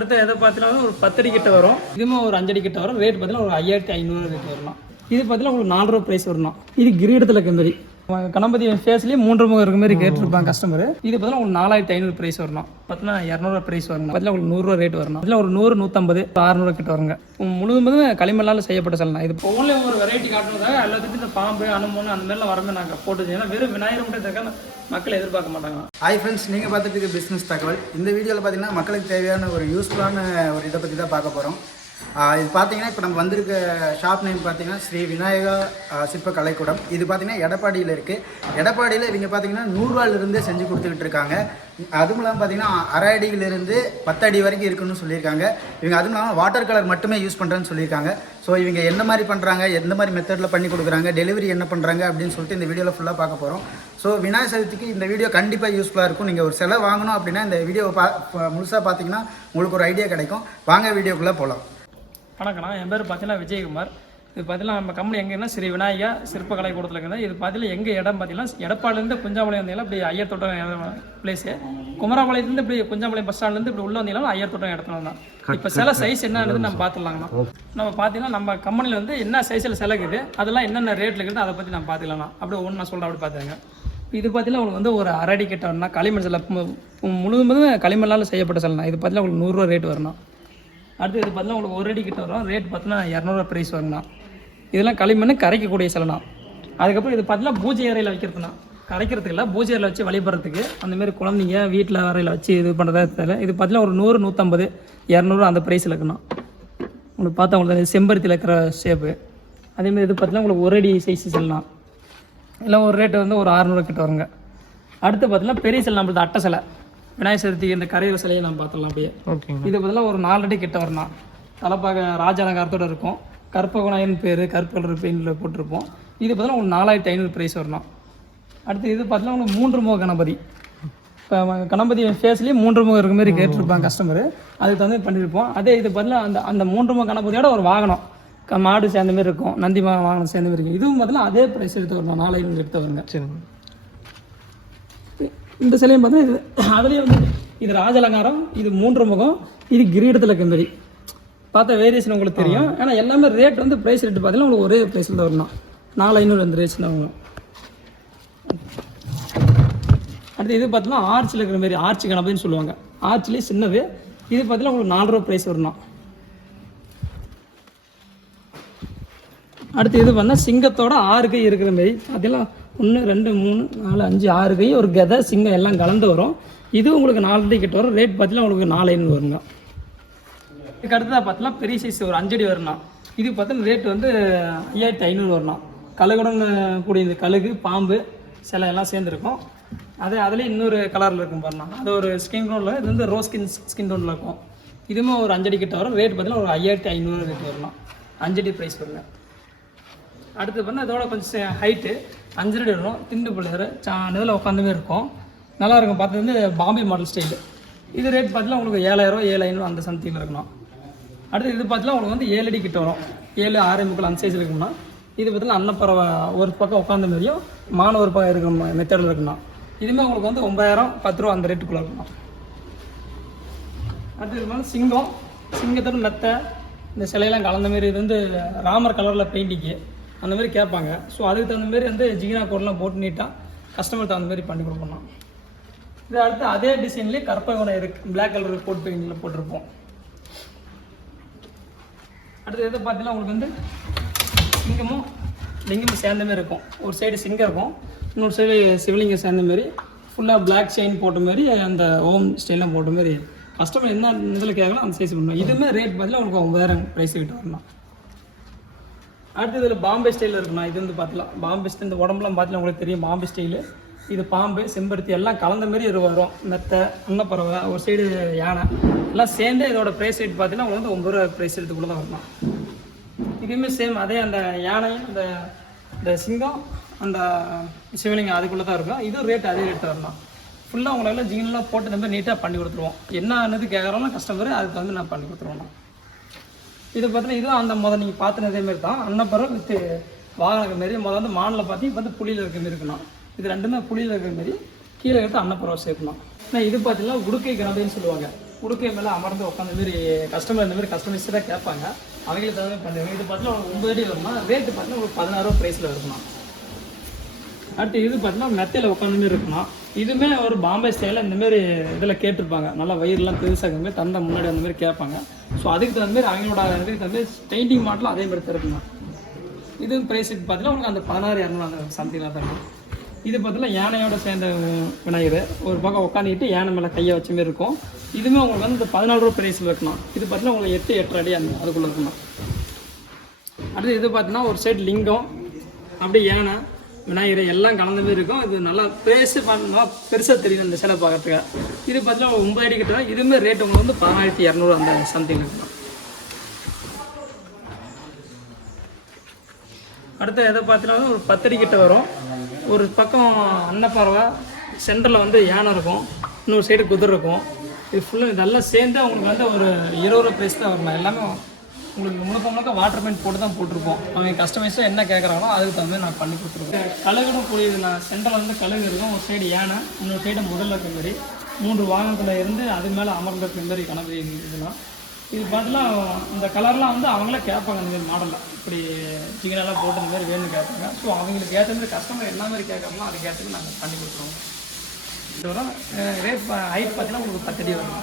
அடுத்து எதை பார்த்தீங்கன்னா ஒரு பத்தடி கிட்ட வரும். இதுமே ஒரு அஞ்சடி கிட்ட வரும். ரேட் பார்த்தீங்கன்னா ஒரு ஐயாயிரத்தி ஐநூறு ரேட் வரணும் இது பார்த்தீங்கன்னா உங்களுக்கு நாலு ரூபா ப்ரைஸ் வரணும். இது கிரீடத்தில் இருக்க மாதிரி கணபதி ஃபேஸ்லேயே மூன்று முகம் இருக்கிற மாதிரி கேட்டிருப்பாங்க கஸ்டமர் இது பார்த்தீங்கன்னா உங்களுக்கு நாலாயிரத்தி ஐநூறு ப்ரைஸ் வரணும். பார்த்தீங்கன்னா இரநூறுவா ப்ரைஸ் வரணும். பார்த்தீங்கன்னா உங்களுக்கு நூறுரூவா ரேட் வரணும். அதில் ஒரு நூறு நூற்றம்பது அறுநூறு கிட்ட வருங்க. முழுவதும் களிமண்ணால் செய்யப்பட்ட சொல்லலாம் இது ஒவ்வொன்றிலும் ஒரு வெரைட்டி காட்டுறதுக்காக எல்லாத்துக்கும் இந்த பாம்பு அனுமோனு அந்த மாதிரிலாம் வரமே நாங்கள் போட்டு ஏன்னா வெறும் விநாயகர் மட்டும் இருக்காங்க மக்கள் எதிர்பார்க்க மாட்டாங்க. ஹாய் ஃப்ரெண்ட்ஸ் நீங்கள் பார்த்துட்டு இருக்க பிஸ்னஸ் தகவல். இந்த வீடியோவில் பார்த்தீங்கன்னா மக்களுக்கு தேவையான ஒரு யூஸ்ஃபுல்லான ஒரு இதை பற்றி தான் பார்க்க போகிறோம் இது பார்த்தீங்கன்னா இப்போ நம்ம வந்திருக்க ஷாப் நேம் பார்த்தீங்கன்னா ஸ்ரீ விநாயகா சிற்ப கலைக்கூடம் இது பார்த்தீங்கன்னா எடப்பாடியில் இருக்குது எடப்பாடியில் இவங்க பார்த்தீங்கன்னா நூறுரூவாலிருந்தே செஞ்சு கொடுத்துக்கிட்டு இருக்காங்க. அதுவும் இல்லாமல் பார்த்தீங்கன்னா அரை அடியிலிருந்து பத்து அடி வரைக்கும் இருக்குன்னு சொல்லியிருக்காங்க. இவங்க அதுவும் இல்லாமல் வாட்டர் கலர் மட்டுமே யூஸ் பண்ணுறேன்னு சொல்லியிருக்காங்க. ஸோ இவங்க என்ன மாதிரி பண்ணுறாங்க எந்த மாதிரி மெத்தடில் பண்ணி கொடுக்குறாங்க டெலிவரி என்ன பண்ணுறாங்க அப்படின்னு சொல்லிட்டு இந்த வீடியோவில் ஃபுல்லாக பார்க்க போகிறோம் ஸோ விநாயகர் சதுர்த்திக்கு இந்த வீடியோ கண்டிப்பாக யூஸ்ஃபுல்லாக இருக்கும். நீங்கள் ஒரு சிலை வாங்கணும் அப்படின்னா இந்த வீடியோவை பா முழுசாக பார்த்தீங்கன்னா உங்களுக்கு ஒரு ஐடியா கிடைக்கும். வாங்க வீடியோக்குள்ளே போகலாம் வணக்கண்ணா என் பேர் பார்த்தீங்கன்னா விஜயகுமார். இது பார்த்தீங்கன்னா நம்ம கம்பெனி எங்கன்னா ஸ்ரீ விநாயகா சிற்பக்கலை கூடத்தில் இருக்குது. இது பார்த்தீங்கன்னா எங்கள் இடம் பார்த்தீங்கன்னா எடப்பாடிலேருந்து குஞ்சாமலை வந்தீங்கன்னா இப்படி ஐயர் தோட்டம் பிளேஸு குமராபாளையத்துலேருந்து இப்படி குஞ்சாமலை பஸ் ஸ்டாண்ட்லேருந்து இப்படி உள்ள வந்தீங்கன்னா ஐயர் தோட்டம் இடத்துல தான். இப்போ சில சைஸ் என்னன்னு நம்ம பார்த்துலாங்கண்ணா நம்ம பார்த்தீங்கன்னா நம்ம கம்பெனியில் வந்து என்ன சைஸில் சிலை இருக்குது அதெல்லாம் என்னென்ன ரேட்டில் இருக்குது அதை பற்றி நம்ம பார்த்துக்கலாம்ண்ணா அப்படி ஒன்று நான் சொல்கிறேன் அப்படி பார்த்துங்க இது பார்த்தீங்கன்னா உங்களுக்கு வந்து ஒரு அரடி கிட்ட வரணும் களிமண் சிலை முழுவதும் களிமண்ணால் செய்யப்பட்ட சிலைண்ணா. இது பார்த்தீங்கன்னா உங்களுக்கு நூறுரூவா ரேட் வரணும் அடுத்து இது பார்த்தீங்கன்னா உங்களுக்கு ஒரு அடி கிட்ட வரும். ரேட் பார்த்தீங்கன்னா இரநூறுவா ப்ரைஸ் வருங்கண்ணா இதெல்லாம் களிமண் கரைக்கக்கூடிய சிலைண்ணா. அதுக்கப்புறம் இது பார்த்தீங்கன்னா பூஜை அறையில் வைக்கிறதுனா கரைக்கிறதுக்கு இல்லை பூஜை அறையில் வச்சு வழிபடுறதுக்கு அந்தமாரி குழந்தைங்க வீட்டில் அறையில் வச்சு இது பண்ணுறதா தெரியல. இது பார்த்தீங்கன்னா ஒரு நூறு நூற்றம்பது இரநூறு அந்த ப்ரைஸில் இருக்குண்ணா. உங்களுக்கு பார்த்தா உங்களுக்கு செம்பருத்தியில் இருக்கிற ஷேப்பு அதேமாதிரி இது பார்த்தீங்கன்னா உங்களுக்கு ஒரு அடி சைஸ் சொல்லலாம் இல்லை ஒரு ரேட்டு வந்து ஒரு அறநூறு கிட்ட வருங்க. அடுத்து பார்த்தீங்கன்னா பெரிய சிலை நம்மளது அட்டை சிலை. விநாயகர் சதுர்த்திக்கு இந்த கரையோர சிலையை நம்ம பார்த்துடலாம் அப்படியே. ஓகேங்க. இது பதிலாக ஒரு நாலு அடி கிட்ட வரணும். தலைப்பாக ராஜ அலங்காரத்தோட இருக்கும். கற்ப குணாயன் பேர் கருப்பு கலர் பெயிண்டில் போட்டிருப்போம். இது பதிலாக உங்களுக்கு நாலாயிரத்தி ஐநூறு ப்ரைஸ் வரணும். அடுத்து இது பார்த்தீங்கன்னா உங்களுக்கு மூன்று முக கணபதி. இப்போ கணபதி ஃபேஸ்லேயே மூன்று முகம் இருக்க மாதிரி கேட்டிருப்பாங்க கஸ்டமர் அதுக்கு தகுந்த பண்ணியிருப்போம் அதே இது பதிலாக அந்த அந்த மூன்று முக கணபதியோட ஒரு வாகனம். மாடு சேர்ந்த மாதிரி இருக்கும். நந்தி வாகனம் சேர்ந்த மாதிரி இருக்கும். இதுவும் பதிலாக அதே ப்ரைஸ் எடுத்து வரணும். நாலு ஐநூறு எடுத்து வருங்க சரிங்க. இந்த சிலையும் பார்த்தா இது அதுலேயே வந்து இது ராஜலங்காரம் இது மூன்று முகம் இது கிரீடத்தில் மாதிரி பார்த்தா வேரியேஷன் உங்களுக்கு தெரியும். ஏன்னா எல்லாமே ரேட் வந்து ப்ரைஸ் ரேட் பார்த்தீங்கன்னா உங்களுக்கு ஒரே ப்ரைஸில் தான் வரணும். நாலு ஐநூறு அந்த ரேட்ஸ் தான் வரும் அடுத்து இது பார்த்தீங்கன்னா ஆர்ச்சில் இருக்கிற மாதிரி ஆர்ச்சி கணபதினு சொல்லுவாங்க. ஆர்ச்சிலே சின்னது. இது பார்த்தீங்கன்னா உங்களுக்கு நாலு ரூபா ப்ரைஸ் வரணும். அடுத்து இது பண்ணால் சிங்கத்தோட ஆறு கை இருக்கிற மாதிரி பார்த்தீங்கன்னா ஒன்று ரெண்டு மூணு நாலு அஞ்சு ஆறு கை ஒரு கதை சிங்கம் எல்லாம் கலந்து வரும். இது உங்களுக்கு நாலடி கிட்ட வரும். ரேட் பார்த்தீங்கன்னா உங்களுக்கு நாலு வருங்க. இதுக்கு அடுத்ததாக பார்த்தீங்கன்னா பெரிய சைஸ் ஒரு அஞ்சடி வரணும் இது பார்த்தீங்கன்னா ரேட் வந்து ஐயாயிரத்தி ஐநூறு வரணும் கழுகுடன் கூடிய இந்த கழுகு பாம்பு சிலை எல்லாம் சேர்ந்துருக்கும். அதே அதுலேயே இன்னொரு கலரில் இருக்கும் பாருண்ணா. அது ஒரு ஸ்கின் டோனில் இது வந்து ரோஸ் ஸ்கின் ஸ்கின் டோனில் இருக்கும். இதுவுமே ஒரு அஞ்சடி கிட்ட வரும். ரேட் பார்த்தீங்கன்னா ஒரு ஐயாயிரத்தி ஐநூறு ரேட் வரணும் அஞ்சடி ப்ரைஸ் வருங்க. அடுத்து பார்த்தீங்கன்னா இதோட கொஞ்சம் ஹைட்டு அஞ்சு அடி வரும். திண்டு பிள்ளையர். சா இதில் உட்காந்த இருக்கும். நல்லா இருக்கும். பார்த்து வந்து பாம்பே மாடல் ஸ்டைலு இது ரேட் பார்த்தீங்கன்னா உங்களுக்கு ஏழாயிரம் ஏழு ஐநூறு அந்த சம்திங்கில் இருக்கணும். அடுத்து இது பார்த்தீங்கன்னா உங்களுக்கு வந்து ஏழு அடி கிட்ட வரும். ஏழு ஆறு முக்கால் அந்த சைஸ் இருக்கும்னா இது பார்த்தீங்கன்னா அன்னப்பறவை ஒரு பக்கம் உட்காந்த மாதிரியும் மாணவர் பக்கம் இருக்கிற மெத்தடில் இருக்கணும். இதுவுமே உங்களுக்கு வந்து ஒம்பதாயிரம் பத்து ரூபா அந்த ரேட்டுக்குள்ளே இருக்கணும். அடுத்து இது மாதிரி சிங்கம். சிங்கத்தோட மெத்தை இந்த சிலையெல்லாம் கலந்த மாரி இது வந்து ராமர் கலரில் பெயிண்டிங்கு அந்த மாதிரி கேட்பாங்க. ஸோ அதுக்கு தகுந்த மாதிரி வந்து ஜிகினா கோட்லாம் போட்டு நீட்டாக கஸ்டமர் தகுந்த மாதிரி பண்ணி கொடுக்கணும். இது அடுத்து அதே டிசைன்லேயே கற்பகவனை இருக்குது பிளாக் கலர் கோட் பெயிண்டில் போட்டிருப்போம். அடுத்து எது பார்த்தீங்கன்னா உங்களுக்கு வந்து சிங்கமும் லிங்கமும் சேர்ந்த மாதிரி இருக்கும். ஒரு சைடு சிங்கம் இருக்கும். இன்னொரு சைடு சிவலிங்கம் சேர்ந்த மாதிரி ஃபுல்லாக பிளாக் செயின் போட்ட மாதிரி அந்த ஓம் ஸ்டைலாம் போட்ட மாதிரி கஸ்டமர் என்ன இதில் கேட்கலாம் அந்த சைஸ் பண்ணுவோம் இதுவுமே ரேட் பார்த்தீங்கன்னா உங்களுக்கு வேறு ப்ரைஸ் கிட்ட வரலாம் அடுத்து இதில் பாம்பே ஸ்டைலில் இருக்குண்ணா. இது வந்து பார்த்துலாம் பாம்பே ஸ்டைல் இந்த உடம்புலாம் பார்த்தீங்கன்னா உங்களுக்கு தெரியும் பாம்பே ஸ்டைலு இது பாம்பு செம்பருத்தி எல்லாம் கலந்த மாரி இது வரும். மெத்தை அன்னப்பறவை ஒரு சைடு யானை. எல்லாம் சேர்ந்து இதோட ப்ரைஸ் ரேட் பார்த்தீங்கன்னா உங்களுக்கு வந்து ஒம்பது ரூபா ப்ரைஸ் ரேட்டுக்குள்ளே தான் வரணும் இதுவுமே சேம் அதே அந்த யானையும் அந்த இந்த சிங்கம் அந்த சிவலிங்கம் அதுக்குள்ளே தான் இருக்கும். இதுவும் ரேட் அதே ரேட் வரணும் ஃபுல்லாக உங்களால் ஜீன்லாம் போட்டு இந்த மாதிரி நீட்டாக பண்ணி கொடுத்துருவோம். என்னன்னது கேட்குறோம்னா கஸ்டமர் அதுக்கு வந்து நான் பண்ணி கொடுத்துருவோம் இது பார்த்தீங்கன்னா இதுவும் அந்த முதல் நீங்கள் பார்த்துன அதே தான். அன்னப்பறம் வித்து வாகனம் மாரி முதல் வந்து மானில் பார்த்து இப்போ வந்து புளியில் இருக்கிற மாரி இருக்கணும். இது ரெண்டுமே புளியில் இருக்கிற மாரி கீழே எடுத்து அன்னப்பறம் சேர்க்கணும். ஆனால் இது பார்த்தீங்கன்னா உடுக்கை கணபதின்னு சொல்லுவாங்க. உடுக்கை மேலே அமர்ந்து உட்காந்த மாரி கஸ்டமர் இந்த மாதிரி கஸ்டமைஸ் தான் கேட்பாங்க. அவங்களுக்கு தகுந்த பண்ணுவேன் இது பார்த்தீங்கன்னா உங்களுக்கு ஒன்பது அடி வருமா ரேட்டு பார்த்தீங்கன்னா உங்களுக்கு பதினாறு ரூபா ப்ரைஸில் இருக்கணும் அடுத்து இது பார்த்தீங்கன்னா மெத்தையில் உட்காந்த மாரி இருக்கணும். இதுவுமே ஒரு பாம்பே ஸ்டைலில் இந்தமாரி இதில் கேட்டிருப்பாங்க. நல்லா வயிறுலாம் பெருசாக மாதிரி தந்தை முன்னாடி அந்த மாதிரி கேட்பாங்க. ஸோ அதுக்கு தகுந்த மாதிரி அவங்களோட இதுக்கு தகுந்த மாதிரி பெயிண்டிங் மாடலும் அதே மாதிரி தான் இதுவும் இது ப்ரைஸ் பார்த்தீங்கன்னா உங்களுக்கு அந்த பதினாறு இரநூறு அந்த சம்திங்லாம் தான் இருக்கும். இது பார்த்தீங்கன்னா யானையோட சேர்ந்த விநாயகர். ஒரு பக்கம் உட்காந்துக்கிட்டு யானை மேலே கையை வச்ச மாதிரி இருக்கும். இதுவுமே உங்களுக்கு வந்து இந்த பதினாலு ரூபா ப்ரைஸில் இருக்கணும் இது பார்த்தீங்கன்னா உங்களுக்கு எட்டு எட்டு அடி அந்த அதுக்குள்ளே இருக்கணும் அடுத்து இது பார்த்தீங்கன்னா ஒரு சைடு லிங்கம் அப்படியே யானை விநாயகர் எல்லாம் கலந்த மாதிரி இருக்கும். இது நல்லா பேசு நல்லா பெருசாக தெரியும் இந்த சிலை பார்க்கறதுக்கு. இது பார்த்தீங்கன்னா ஒம்பது அடி கிட்ட இதுவுமே ரேட் உங்களுக்கு வந்து பதினாயிரத்தி இரநூறு அந்த சம்திங் இருக்கும் அடுத்து எதை பார்த்தீங்கன்னா ஒரு பத்தடி கிட்ட வரும். ஒரு பக்கம் அன்னப்பறவை சென்டரில் வந்து யானை இருக்கும். இன்னொரு சைடு குதிரை இருக்கும். இது ஃபுல்லாக இதெல்லாம் சேர்ந்து அவங்களுக்கு வந்து ஒரு இருபது ரூபா ப்ரைஸ் தான் வரணும் எல்லாமே உங்களுக்கு முழுக்க முழுக்க வாட்டர் பெயிண்ட் போட்டு தான் போட்டிருப்போம். அவங்க கஸ்டமைஸாக என்ன கேட்குறாங்களோ அதுக்கு தகுந்த மாதிரி நான் பண்ணி கொடுத்துருவேன் கழுகுடும் புரியுது நான் சென்டரில் வந்து கழுகு இருக்கும் ஒரு சைடு யானை இன்னொரு சைடு முதல்ல இருக்க மாதிரி மூன்று வாகனத்தில் இருந்து அது மேலே அமர்ந்திருக்க மாதிரி கணக்கு இதெல்லாம். இது பார்த்தீங்கன்னா இந்த கலர்லாம் வந்து அவங்களே கேட்பாங்க இந்த மாதிரி மாடலில் இப்படி சிக்கனெல்லாம் போட்டு இந்த மாதிரி வேணும்னு கேட்பாங்க. ஸோ அவங்களுக்கு ஏற்ற மாதிரி கஸ்டமர் என்ன மாதிரி கேட்குறாங்களோ அதுக்கு ஏற்ற நாங்கள் பண்ணி கொடுத்துருவோம். இது வரும் ரேட் ஹைட் பார்த்தீங்கன்னா உங்களுக்கு பத்தடி வரும்.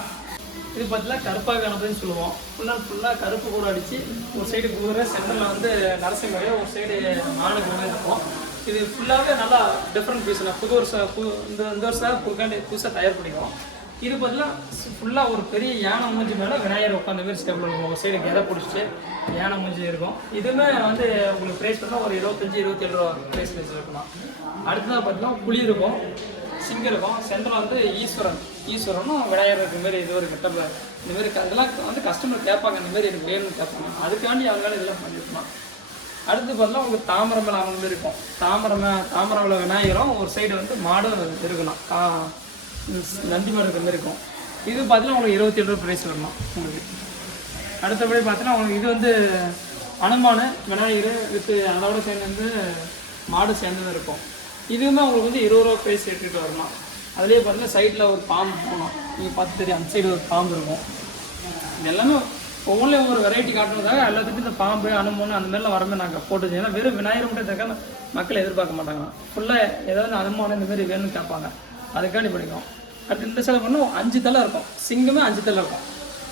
இது பார்த்தீங்கன்னா கருப்பாக கணபதினு சொல்லுவோம். ஃபுல்லாக ஃபுல்லாக கருப்பு கூட அடித்து ஒரு சைடு குதிரை சென்டரில் வந்து நரசிம்மர் ஒரு சைடு மாடு குதிரை இருக்கும். இது ஃபுல்லாகவே நல்லா டிஃப்ரெண்ட் பீஸ் புது வருஷம் புது இந்த இந்த வருஷம் புதுக்காண்டி புதுசாக தயார் பண்ணிடுவோம் இது பார்த்தீங்கன்னா ஃபுல்லாக ஒரு பெரிய யானை மூஞ்சி மேலே விநாயகர் உட்காந்த மாதிரி ஸ்டேபிள் இருக்கும். ஒரு சைடு கெதை பிடிச்சிட்டு யானை மூஞ்சி இருக்கும். இதுவுமே வந்து உங்களுக்கு ப்ரைஸ் பண்ணால் ஒரு இருபத்தஞ்சி இருபத்தேழு ரூபா ப்ரைஸ் ப்ரைஸ் இருக்கலாம் அடுத்ததாக பார்த்தீங்கன்னா புளி இருக்கும். சிங்கருக்கும் சென்டரில் வந்து ஈஸ்வரன். ஈஸ்வரனும் விநாயகர் இருக்க மாதிரி இது ஒரு கெட்டப்பில் இந்த மாதிரி இதெல்லாம் வந்து கஸ்டமர் கேட்பாங்க. இந்த மாதிரி எனக்கு வேணும்னு கேட்பாங்க. அதுக்காண்டி அவங்களால இதெல்லாம் பண்ணிருக்கலாம் அடுத்து பார்த்தீங்கன்னா உங்களுக்கு தாமரை மேலே அவங்க மாதிரி இருக்கும். தாமரை மே தாமரை மேலே விநாயகரும் ஒரு சைடு வந்து மாடும் இருக்கலாம் கா நந்தி மாடு இருக்கிற மாதிரி இருக்கும். இது பார்த்தீங்கன்னா உங்களுக்கு இருபத்தி ஏழு ரூபா ப்ரைஸ் வரணும் உங்களுக்கு. அடுத்தபடி பார்த்தீங்கன்னா உங்களுக்கு இது வந்து அனுமான் விநாயகர் வித்து அதோட சேர்ந்து வந்து மாடு சேர்ந்து இருக்கும். இதுவுமே உங்களுக்கு வந்து இருபது ரூபா ப்ரைஸ் எடுத்துகிட்டு வரணும். அதுலேயே பார்த்தீங்கன்னா சைடில் ஒரு பாம்பு போகணும் நீங்கள் பார்த்து தெரியும் அந்த சைடு ஒரு பாம்பு இருக்கும். இது எல்லாமே ஒவ்வொன்றிலும் ஒவ்வொரு வெரைட்டி காட்டுறதுக்காக எல்லாத்துக்கும் இந்த பாம்பு அனுமன் அந்த மாதிரிலாம் வரமே நாங்கள் போட்டு ஏன்னா வெறும் விநாயகர் மட்டும் இருக்காங்க மக்கள் எதிர்பார்க்க மாட்டாங்க. ஃபுல்லாக ஏதாவது அனுமானம் இந்த மாதிரி வேணும்னு கேட்பாங்க. அதுக்காண்டி படிக்கும். அடுத்து இந்த சிலை பண்ணால் அஞ்சு தலை இருக்கும். சிங்கமே அஞ்சு தலை இருக்கும்.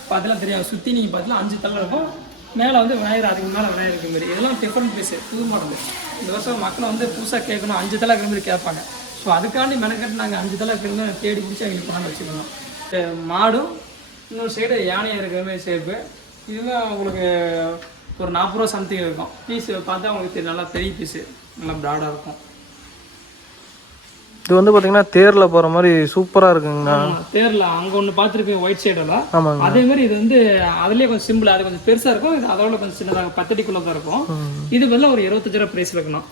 பார்த்தீங்கன்னா தெரியும் சுற்றி நீங்கள் பார்த்தீங்கன்னா அஞ்சு தலை இருக்கும். மேலே வந்து விநாயகர் அதுக்கு மேலே விநாயகர் இருக்கிற மாதிரி. இதெல்லாம் டிஃப்ரெண்ட் பீஸு புது மாடல். இந்த வருஷம் மக்களை வந்து புதுசாக கேட்கணும் அஞ்சு தலை இருக்கிற மாதிரி கேட்பாங்க. ஸோ அதுக்காண்டி மெனக்கட்டு நாங்கள் அஞ்சு தலை இருக்கிற தேடி பிடிச்சி அவங்களுக்கு பணம் வச்சுக்கணும் மாடும் இன்னொரு சைடு யானையாக இருக்கிற மாதிரி ஷேப்பு இதுதான் உங்களுக்கு ஒரு நாற்பது ரூபா சம்திங் இருக்கும். பீஸ் பார்த்தா உங்களுக்கு தெரியும் நல்லா பெரிய பீஸு நல்லா ப்ராடாக இருக்கும். இது வந்து பார்த்தீங்கன்னா தேரில் போகிற மாதிரி சூப்பராக இருக்குங்கண்ணா. தேரில். அங்கே ஒன்று பார்த்துருப்பீங்க ஒயிட் சைடெல்லாம் ஆமாங்க. அதே மாதிரி இது வந்து அதுலேயே கொஞ்சம் சிம்பிள் அது கொஞ்சம் பெருசாக இருக்கும் இது அதோட கொஞ்சம் சின்னதாக பத்தடிக்குள்ளே தான் இருக்கும். இது பதிலாக ஒரு இருபத்தஞ்சு ரூபா ப்ரைஸ் இருக்கணும்